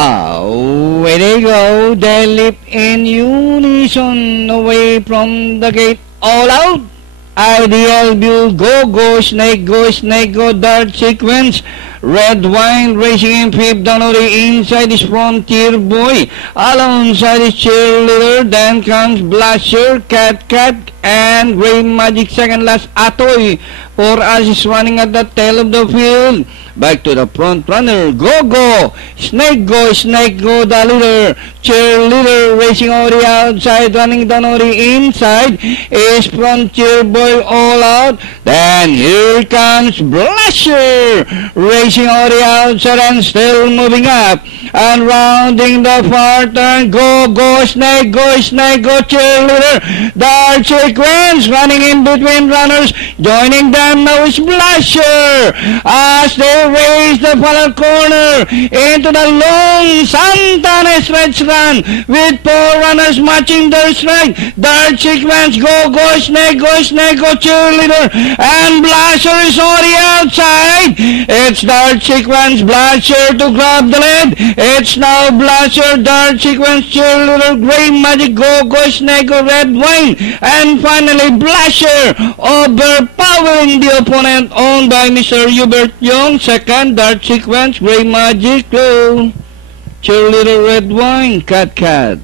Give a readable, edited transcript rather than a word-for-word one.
Away they go, they leap in unison away from the gate. All out! Ideal view, go, snake, go, dart sequence. Red wine racing in fifth down on the inside is Frontier Boy. Alongside is Cheerleader, then comes Blusher, Cat, and Gray Magic second last Atoy. For us is running at the tail of the field. Back to the front runner, go, snake, go, the leader. Cheerleader racing on the outside, running down on the inside is Frontier Boy all out. Then here comes Blusher racing on the outside and still moving up and rounding the far turn. Go, snake, go, Cheerleader. Dart sequence running in between runners. Joining them now is Blusher as they race the final corner into the long Santana stretch run with 4 runners matching their strength. Dart sequence, go, snake, go, Cheerleader, and Blusher is on the outside. It's Dart sequence, Blusher to grab the lead. It's now Blusher, Dart sequence, Cheerleader, Gray Magic, go, snake, go, red wine, and finally Blusher overpowering the opponent owned by Mr. Hubert Young. Second, Dart sequence, Gray Magic, go, Cheerleader, red wine, Cat.